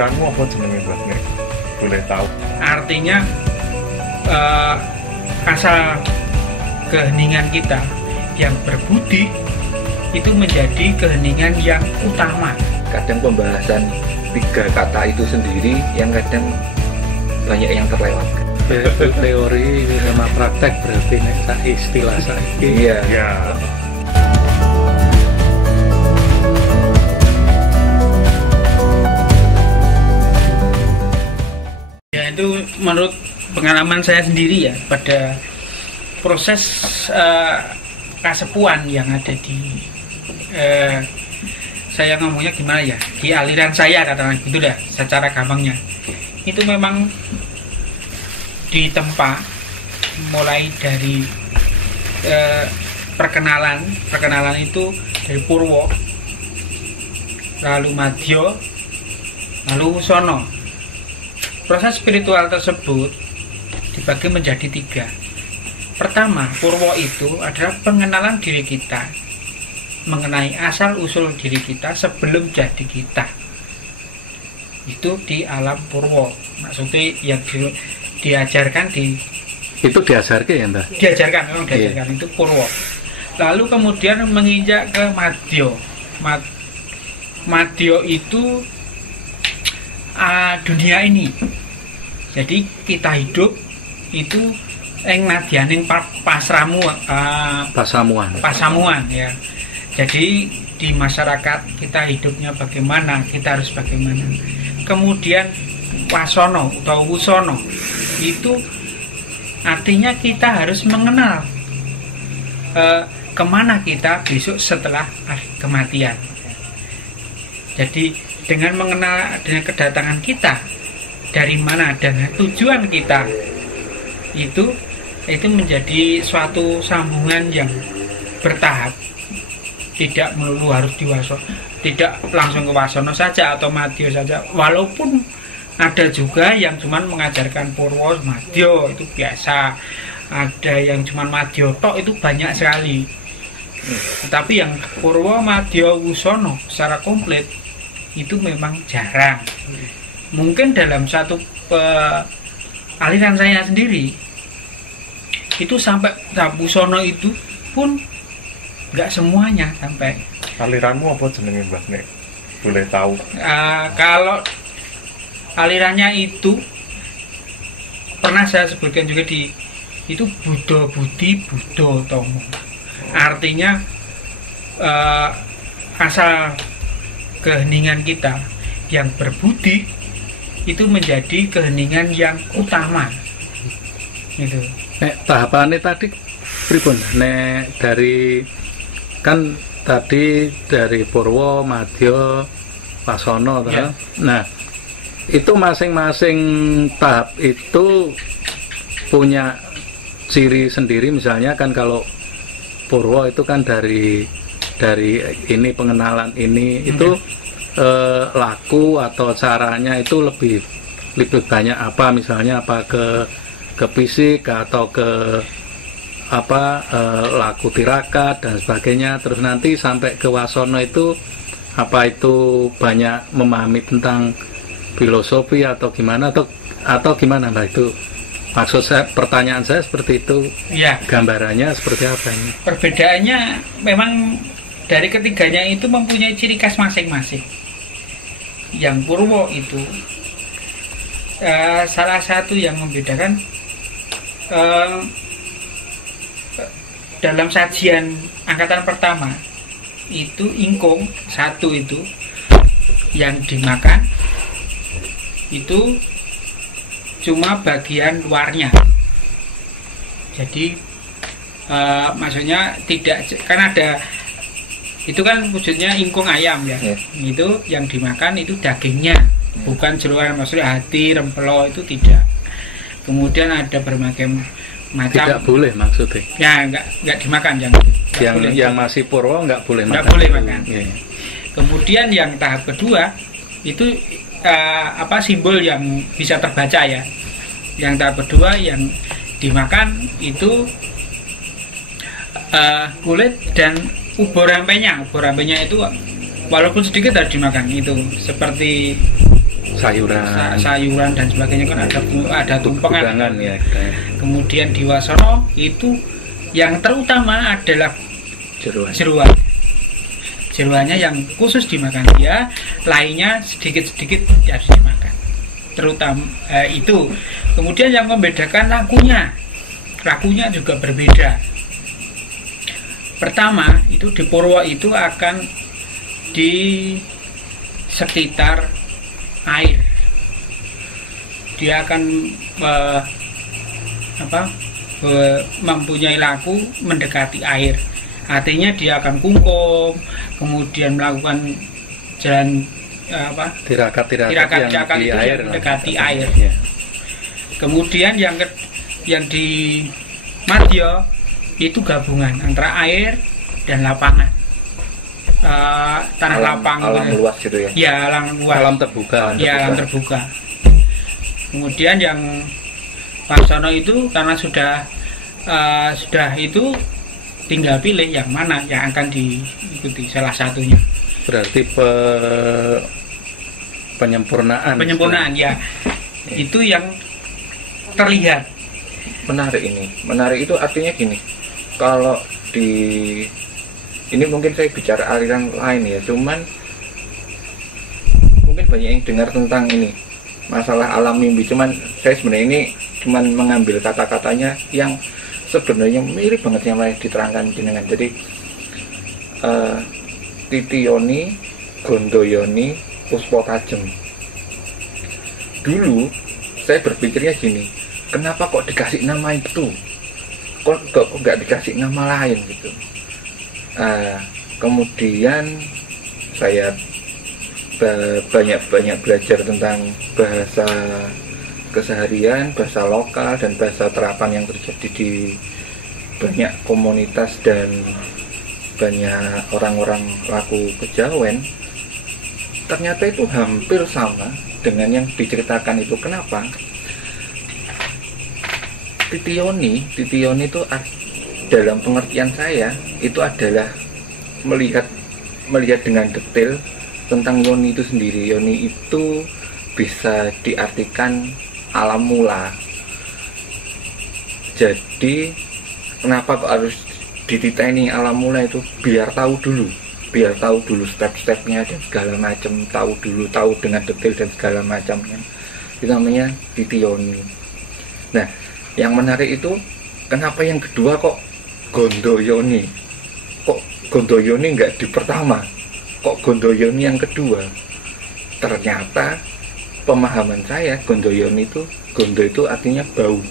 Aliranmu apa jenenge Mbak nek boleh tahu? Artinya asal keheningan kita yang berbudi itu menjadi keheningan yang utama. Kadang pembahasan 3 kata itu sendiri yang kadang banyak yang terlewatkan. Itu teori sama praktek berarti nek istilah saiki. Iya. Ya. Ya, itu menurut pengalaman saya sendiri ya, pada proses kasepuan yang ada di saya ngomongnya gimana ya, di aliran saya katakan gitu dah secara gampangnya, itu memang ditempa mulai dari perkenalan itu dari Purwo, lalu Madya, lalu Wusono. Proses spiritual tersebut dibagi menjadi 3. Pertama, Purwo itu adalah pengenalan diri kita, mengenai asal-usul diri kita sebelum jadi kita. Itu di alam Purwo. Maksudnya yang diajarkan di... Itu diajarkan ya Mbak? Diajarkan, memang diajarkan. Itu Purwo. Lalu kemudian menginjak ke Madya. Madya itu dunia ini. Jadi kita hidup itu nadyaning pasamuan ya. Jadi di masyarakat kita hidupnya bagaimana, kita harus bagaimana. Kemudian wasono atau wusono itu artinya kita harus mengenal kemana kita besok setelah kematian. Jadi dengan mengenal dengan kedatangan kita dari mana dan tujuan kita itu menjadi suatu sambungan yang bertahap, tidak melulu harus tidak langsung ke wasono saja atau Madya saja, walaupun ada juga yang cuman mengajarkan Purwo Madya itu biasa, ada yang cuman Madya tok itu banyak sekali. Tetapi yang Purwo Madya Wusono secara komplit itu memang jarang. Mungkin dalam satu aliran saya sendiri itu sampai Wusono itu pun nggak semuanya sampai. Aliranmu apa jenenge Mbak nek boleh tahu? Kalau alirannya itu pernah saya sebutkan juga itu Buddha Budi Buddha Tomo. Artinya asal keheningan kita yang berbudi itu menjadi keheningan yang utama. Gitu. Nek tahapannya tadi pripun? Nek dari kan tadi dari Purwo, Madya, Wasono ya. Nah, itu masing-masing tahap itu punya ciri sendiri. Misalnya kan kalau Purwo itu kan dari ini pengenalan ini itu laku atau caranya itu lebih banyak apa, misalnya apa ke fisik atau ke apa laku tirakat dan sebagainya. Terus nanti sampai ke Wasono itu apa itu banyak memahami tentang filosofi atau gimana atau gimana Mbak? Itu maksud saya, pertanyaan saya seperti itu ya. Gambarannya seperti apa ini? Perbedaannya memang dari ketiganya itu mempunyai ciri khas masing-masing. Yang Purwo itu salah satu yang membedakan dalam sajian angkatan pertama itu ingkung satu itu yang dimakan itu cuma bagian luarnya. Jadi maksudnya tidak, kan ada itu kan wujudnya ingkung ayam ya. Itu yang dimakan itu dagingnya, bukan jeroan, maksudnya hati, rempelo itu tidak. Kemudian ada berbagai macam. Tidak boleh maksudnya? Ya nggak dimakan yang masih Purwo nggak boleh makan. Nggak boleh makan. Yeah. Kemudian yang tahap kedua itu simbol yang bisa terbaca ya. Yang tahap kedua yang dimakan itu kulit dan ubur rampenya itu walaupun sedikit harus dimakan. Itu seperti sayuran dan sebagainya kan ada tumpengan. Gudangan ya. Kemudian di Wasono itu yang terutama adalah Jeruan. Jeruannya yang khusus dimakan, dia lainnya sedikit-sedikit harus dimakan. Terutama itu. Kemudian yang membedakan lakunya juga berbeda. Pertama itu di Purwo itu akan di sekitar air. Dia akan mempunyai laku mendekati air. Artinya dia akan kungkum, kemudian melakukan jalan tirakat itu air, mendekati air. Ya. Kemudian yang di Madya itu gabungan antara air dan lapangan. Tanah lapang, alam luas gitu ya. Ya, alam luas. Alam terbuka. Ya, alam terbuka. Kemudian yang Wasono itu karena sudah itu tinggal pilih yang mana yang akan diikuti salah satunya. Berarti penyempurnaan ya. Itu yang terlihat. Menarik itu artinya gini. Kalau ini mungkin saya bicara aliran lain ya, cuman mungkin banyak yang dengar tentang ini masalah alam mimpi, cuman saya sebenarnya ini cuman mengambil kata-katanya yang sebenarnya mirip banget yang lain diterangkan jenengan. Jadi Titiyoni, Gondoyoni, Puspo Tajem. Dulu saya berpikirnya gini, kenapa kok dikasih nama itu? Kok nggak dikasih nama lain gitu? Kemudian saya banyak belajar tentang bahasa keseharian, bahasa lokal dan bahasa terapan yang terjadi di banyak komunitas dan banyak orang-orang laku kejawen. Ternyata itu hampir sama dengan yang diceritakan itu. Kenapa? Titiyoni itu dalam pengertian saya itu adalah melihat dengan detail tentang yoni itu sendiri. Yoni itu bisa diartikan alam mula. Jadi kenapa kok harus dititeni alam mula itu? Biar tahu dulu step-stepnya dan segala macam, tahu dengan detail dan segala macamnya. Itu namanya Titiyoni. Nah, yang menarik itu kenapa yang kedua kok Gondoyoni? Kok Gondoyoni nggak di pertama? Kok Gondoyoni yang kedua? Ternyata pemahaman saya Gondo itu artinya bau,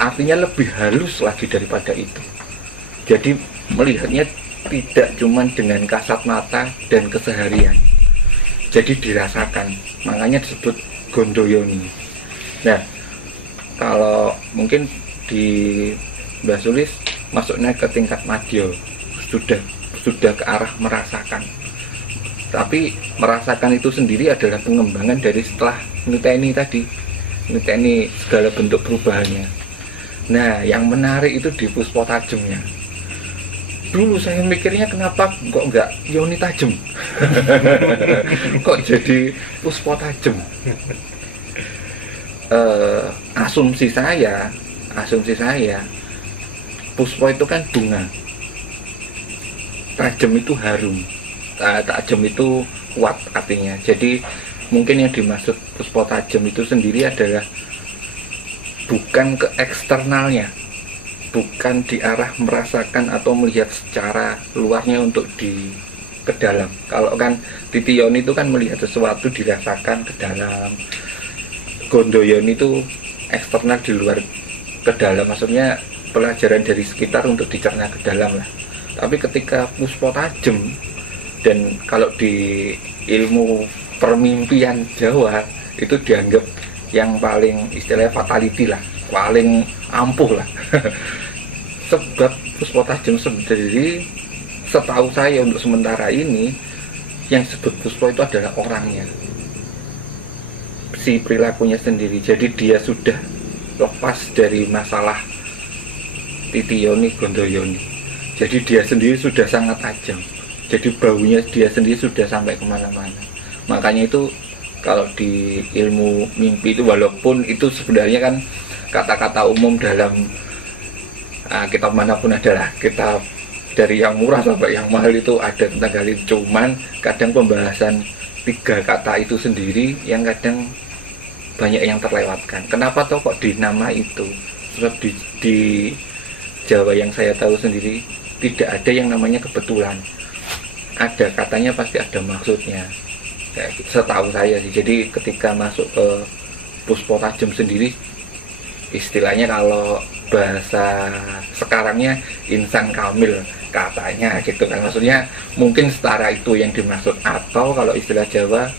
artinya lebih halus lagi daripada itu. Jadi melihatnya tidak cuma dengan kasat mata dan keseharian, jadi dirasakan, makanya disebut Gondoyoni. Nah, kalau mungkin di Mbah Sulis masuknya ke tingkat Madya, sudah ke arah merasakan. Tapi merasakan itu sendiri adalah pengembangan dari setelah niteni segala bentuk perubahannya. Nah, yang menarik itu di Puspo Tajemnya. Dulu saya mikirnya kenapa kok enggak Yoni Tajem? Kok jadi Puspo Tajem? Asumsi saya Puspo itu kan bunga, tajem itu harum, tajem itu kuat artinya. Jadi mungkin yang dimaksud Puspo Tajem itu sendiri adalah bukan ke eksternalnya, bukan di arah merasakan atau melihat secara luarnya untuk ke dalam. Kalau kan Titiyoni itu kan melihat sesuatu dirasakan ke dalam. Gondoyoni itu eksternal di luar ke dalam, maksudnya pelajaran dari sekitar untuk dicerna ke dalam lah. Tapi ketika Puspo Tajem, dan kalau di ilmu permimpian Jawa itu dianggap yang paling istilahnya fatality lah, paling ampuh lah. Sebab Puspo Tajem sendiri, setahu saya untuk sementara ini, yang disebut Puspo itu adalah orangnya, si perilakunya sendiri. Jadi dia sudah lepas dari masalah Titiyoni, Gondoyoni. Jadi dia sendiri sudah sangat tajam. Jadi baunya dia sendiri sudah sampai kemana-mana. Makanya itu kalau di ilmu mimpi itu, walaupun itu sebenarnya kan kata-kata umum dalam kitab manapun adalah, kitab dari yang murah sampai yang mahal itu ada tentang hal itu. Cuman kadang pembahasan 3 kata itu sendiri yang kadang banyak yang terlewatkan. Kenapa toh kok dinama itu? Sebab di Jawa yang saya tahu sendiri tidak ada yang namanya kebetulan. Ada katanya pasti ada maksudnya. Kayak setahu saya sih. Jadi ketika masuk ke Puspo Tajem sendiri, istilahnya kalau bahasa sekarangnya insan kamil katanya gitu kan. Maksudnya mungkin setara itu yang dimaksud, atau kalau istilah Jawa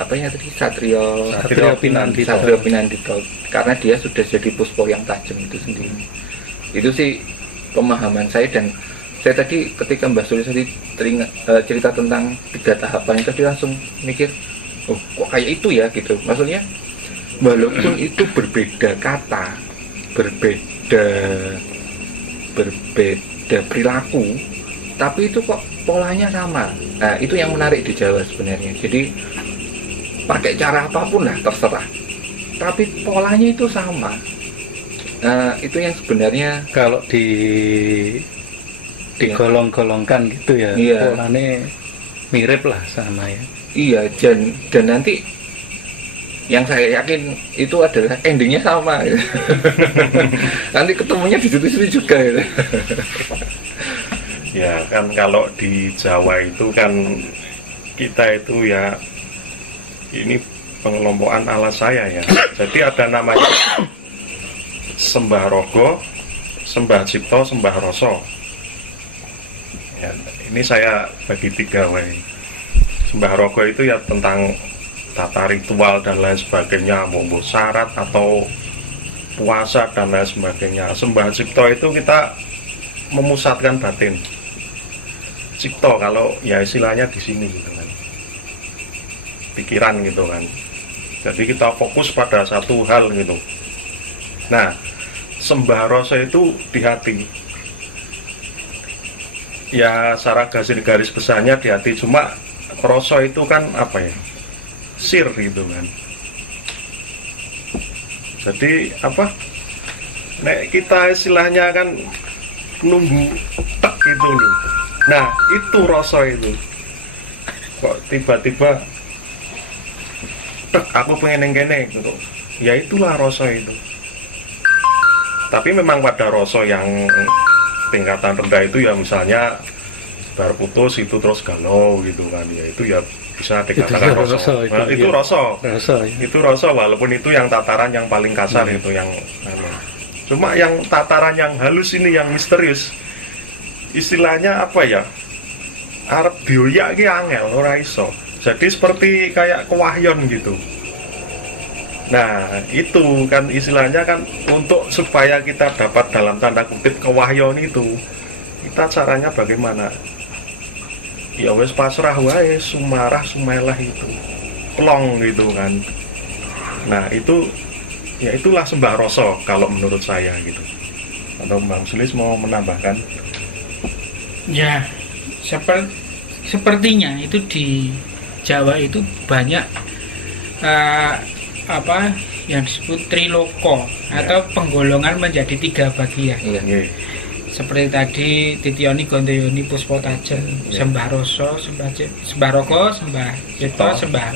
apa ya tadi, Satrio Pinandito, karena dia sudah jadi puspo yang tajam itu sendiri. Itu sih pemahaman saya. Dan saya tadi ketika Mbak Suli tadi cerita tentang 3 tahapan itu, tadi langsung mikir, oh kok kayak itu ya gitu. Maksudnya walaupun itu berbeda kata, berbeda perilaku, tapi itu kok polanya sama. Nah itu yang menarik di Jawa sebenarnya. Jadi pakai cara apapun lah terserah, tapi polanya itu sama. Itu yang sebenarnya Kalau digolong-golongkan gitu ya, Iya. polanya mirip lah sama ya. iya, dan nanti yang saya yakin itu adalah endingnya sama gitu. Nanti ketemunya di situ juga gitu. Ya kan kalau di Jawa itu kan kita itu ya, ini pengelompokan ala saya ya. Jadi ada namanya Sembah Rogo, Sembah Cipto, Sembah Roso. Ya, ini saya bagi 3 wae. Sembah Rogo itu ya tentang tata ritual dan lain sebagainya, mau syarat atau puasa dan lain sebagainya. Sembah Cipto itu kita memusatkan batin. Cipto kalau ya istilahnya di sini gitu kan, pikiran gitu kan. Jadi kita fokus pada satu hal gitu. Nah, Sembah Roso itu di hati. Ya secara garis besarnya di hati, cuma Roso itu kan apa ya, sir gitu kan. Jadi apa, nek kita istilahnya kan nunggu tek gitu loh. Nah itu Roso itu. Kok tiba-tiba tek aku pengen yang kene gitu. Ya itulah Roso itu. Tapi memang pada Roso yang tingkatan rendah itu ya misalnya baru putus itu terus galau gitu kan, ya itu ya bisa dikatakan Itu Roso. Roso, itu, Nah, itu iya. Roso. Roso ya. Itu Roso walaupun itu yang tataran yang paling kasar itu yang cuma yang tataran yang halus ini yang misterius. Istilahnya apa ya? Arep dioyak ki angel ora iso. Jadi seperti kayak kewahyon gitu. Nah, itu kan istilahnya kan untuk supaya kita dapat dalam tanda kutip kewahyon itu, kita caranya bagaimana? Ya wes pasrah wae, sumarah sumelah itu. Plong gitu kan. Nah, itu ya itulah Sembah Roso kalau menurut saya gitu. Atau Bang Sulis mau menambahkan? Ya, sepertinya itu di Jawa itu banyak apa yang disebut triloko atau penggolongan menjadi 3 bagian. Iya. Nggih. Seperti tadi Titioni Gondoyoni Puspo Tajem, Sembah Roso, Sembah Roko, Sembah Cipto, Sembah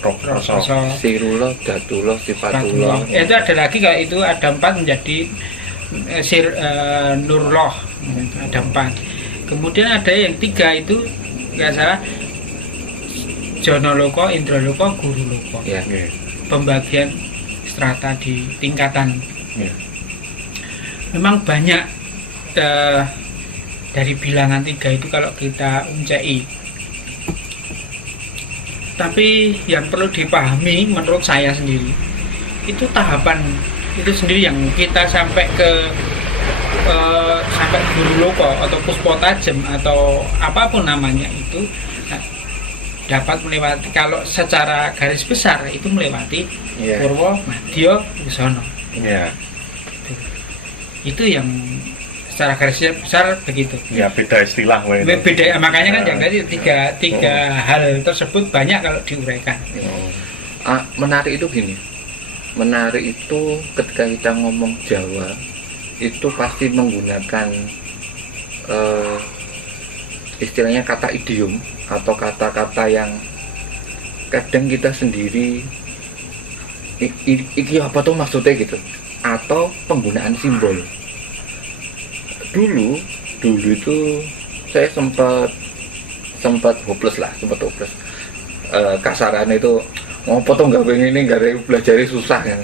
Roso. Roso. Sirulo, Datulo, Sifatulo. Itu ada lagi, kalau itu ada 4 menjadi Nurloh, ada 4. Kemudian ada yang 3 itu nggak salah Jonoloko, Indroloko, Guruloko. Ya. Nggih. Pembagian strata di tingkatan. Nggih. Memang banyak dari bilangan 3 itu kalau kita uncai. Tapi yang perlu dipahami menurut saya sendiri, itu tahapan itu sendiri yang kita sampai ke sampai Guruloko atau Puspo Tajem atau apapun namanya itu dapat melewati, kalau secara garis besar itu melewati Iya. Purwo, Madya, Wisono. Iya. Itu yang secara garis besar begitu. Ya beda istilah wae itu. Beda, makanya kan yang tadi tiga hal tersebut banyak kalau diuraikan. Menarik itu gini, menarik itu ketika kita ngomong Jawa itu pasti menggunakan istilahnya kata idiom atau kata-kata yang kadang kita sendiri iki apa tuh maksudnya gitu, atau penggunaan simbol. Dulu itu saya sempat hopeless. Kasarannya itu ngopo tuh nggak pengen ini, nggak ada belajar susah kan.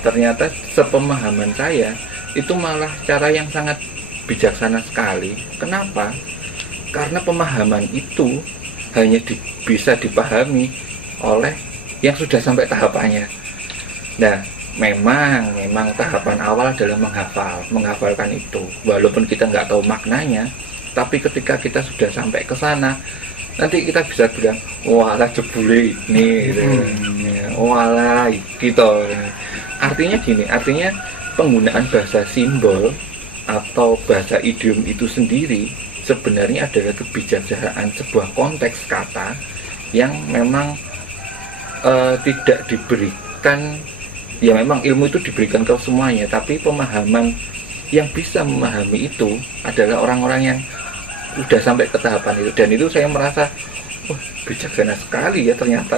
Ternyata sepemahaman saya itu malah cara yang sangat bijaksana sekali. Kenapa? Karena pemahaman itu hanya bisa dipahami oleh yang sudah sampai tahapannya. Nah, memang tahapan awal adalah menghafalkan itu. Walaupun kita nggak tahu maknanya, tapi ketika kita sudah sampai ke sana, nanti kita bisa bilang, walah jebule ini, walah gitu. Artinya gini, penggunaan bahasa simbol atau bahasa idiom itu sendiri sebenarnya adalah kebijaksanaan sebuah konteks kata yang memang tidak diberikan. Ya memang ilmu itu diberikan ke semuanya, tapi pemahaman yang bisa memahami itu adalah orang-orang yang udah sampai ke tahapan itu. Dan itu saya merasa, wah bijaksana sekali ya ternyata.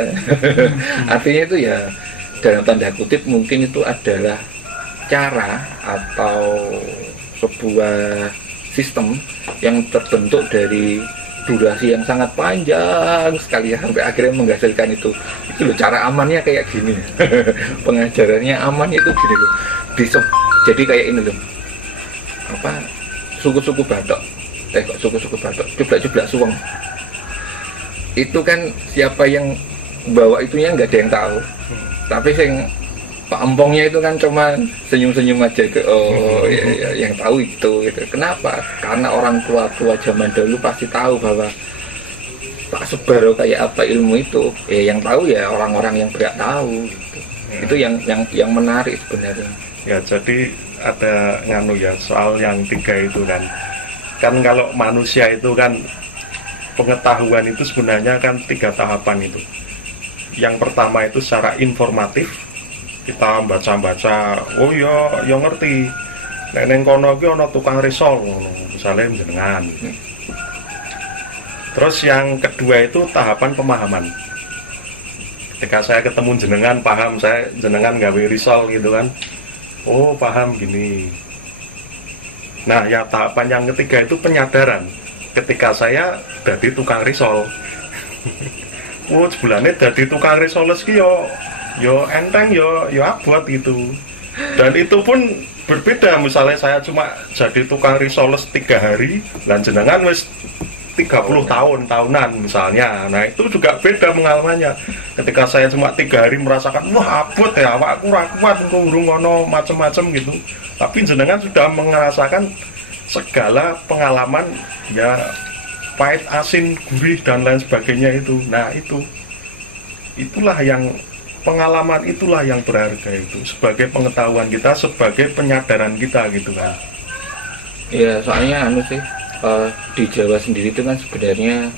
Artinya itu ya dalam tanda kutip mungkin itu adalah cara atau sebuah sistem yang terbentuk dari durasi yang sangat panjang sekali ya, sampai akhirnya menghasilkan itu loh. Cara amannya kayak gini. Pengajarannya aman itu gini loh. Jadi kayak ini loh, apa, suku-suku Batok, coba suweng. Itu kan siapa yang bawa itunya nggak ada yang tahu, tapi Pak Empongnya itu kan cuma senyum-senyum aja ke ya, yang tahu itu gitu. Kenapa? Karena orang tua zaman dulu pasti tahu bahwa Pak Subaro kayak apa ilmu itu. Ya yang tahu ya orang-orang yang berhak tahu gitu. Itu yang menarik sebenarnya. Ya, jadi ada soal yang 3 itu kan kalau manusia itu kan pengetahuan itu sebenarnya kan 3 tahapan itu. Yang pertama itu secara informatif, kita baca-baca, oh ya ngerti. Neng kono iki ana tukang risol, misalnya jenengan. Terus yang kedua itu tahapan pemahaman. Ketika saya ketemu jenengan, paham saya jenengan gawe risol gitu kan. Oh, paham gini. Nah, ya tahapan yang ketiga itu penyadaran. Ketika saya jadi tukang risol. Oh, sebulannya jadi tukang risol ki yo enteng yo abot gitu. Dan itu pun berbeda, misalnya saya cuma jadi tukang risoles 3 hari dan jenengan wis 30 tahunan misalnya. Nah itu juga beda pengalamannya. Ketika saya cuma 3 hari merasakan wah abot ya, awakku ora kuat ngurung ngono macem-macem gitu, tapi jenengan sudah merasakan segala pengalaman ya, pahit, asin, gurih dan lain sebagainya itu. Nah itulah yang pengalaman, itulah yang berharga itu sebagai pengetahuan kita, sebagai penyadaran kita gitu kan. Ya soalnya sih di Jawa sendiri itu kan sebenarnya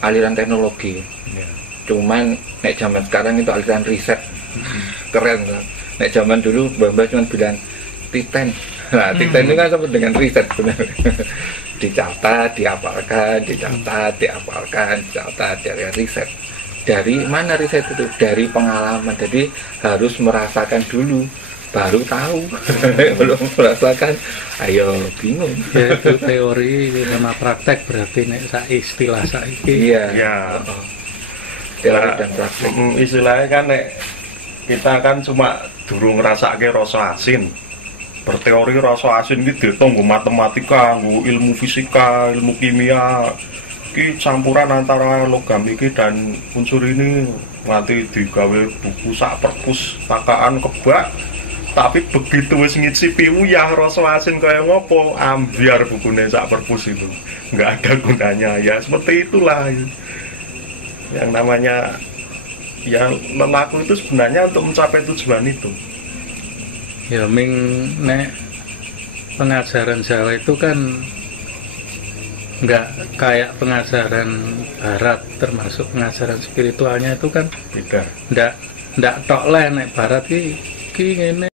aliran teknologi ya. Cuman nek zaman sekarang itu aliran riset. Keren kan. Nek zaman dulu Mbak cuma bilang Titen. Nah Titen itu kan sama dengan riset sebenarnya. Dicatat, diapalkan, dari riset. Dari mana riset itu? Dari pengalaman. Jadi harus merasakan dulu baru tahu. Belum merasakan ayo bingung. Ya, itu teori sama praktek berarti nek istilah saiki. Iya. Ya. Teori dan praktek. Istilahnya kan nek kita kan cuma durung ngrasake rasa asin. Berteori rasa asin iki diitung nggo matematika, nggo ilmu fisika, ilmu kimia. Iki campuran antara logam iki dan unsur ini nanti digawe buku sak perpus takaan kebak, tapi begitu wis ngicipi uyah rasa asin kaya ngopo, ambiar bukune sak perpus itu nggak ada gunanya. Ya seperti itulah yang namanya ya lelaku itu sebenarnya untuk mencapai tujuan itu. Ya ming nek pengajaran Jawa itu kan nggak kayak pengajaran Barat, termasuk pengajaran spiritualnya itu kan beda. ndak tok lah nek Barat ki ngene